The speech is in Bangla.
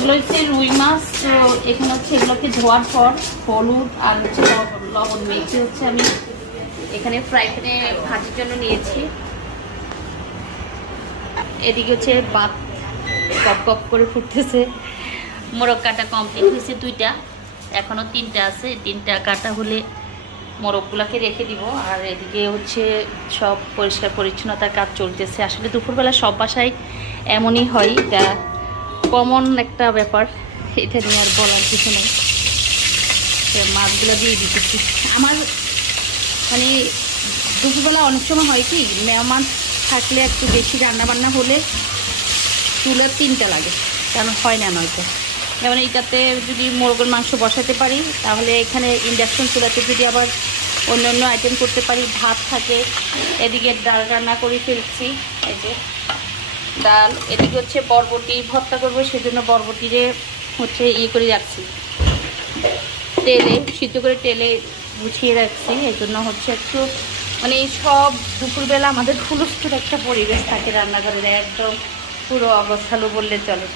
এগুলো হচ্ছে রুই মাছ। তো এখানে হচ্ছে এগুলোকে ধোয়ার পর হলুদ আর হচ্ছে লবণ মেখে হচ্ছে আমি এখানে ফ্রাই প্যানে ভাজির জন্য নিয়েছি। এদিকে হচ্ছে ভাত কপ কপ করে ফুটতেছে। মোরগ কাটা কমপ্লিট হয়েছে 2টা, এখনও 3টা আছে। 3টা কাটা হলে মোরগগুলোকে রেখে দিব। আর এদিকে হচ্ছে সব পরিষ্কার পরিচ্ছন্নতার কাজ চলতেছে। আসলে দুপুরবেলা সব বাসায় এমনই হয়, এটা কমন একটা ব্যাপার, এটা নিয়ে আর বলার কিছু নেই। মাছগুলো দিয়ে দিতেছি। আমার মানে দুপুরবেলা অনেক সময় হয় কি, মেহমান থাকলে একটু বেশি রান্নাবান্না হলে চুলা 3টা লাগে, কারণ হয় না নয়তো। যেমন এইটাতে যদি মোরগের মাংস বসাতে পারি, তাহলে এখানে ইন্ডাকশন চুলাতে যদি আবার অন্য অন্য আইটেম করতে পারি, ভাত থাকে। এদিকে ডাল রান্না করে ফেলছি, এই যে ডাল। এদিকে হচ্ছে বরবটি ভর্তা করবো, সেজন্য বরবটিরে হচ্ছে করে রাখছি, তেলে সিদ্ধ করে তেলে গুছিয়ে রাখছি। এই জন্য হচ্ছে একটু মানে সব দুপুরবেলা আমাদের হুলস্থুল একটা পরিবেশ থাকে রান্নাঘরের, একদম পুরো অবস্থালো বললে চলে।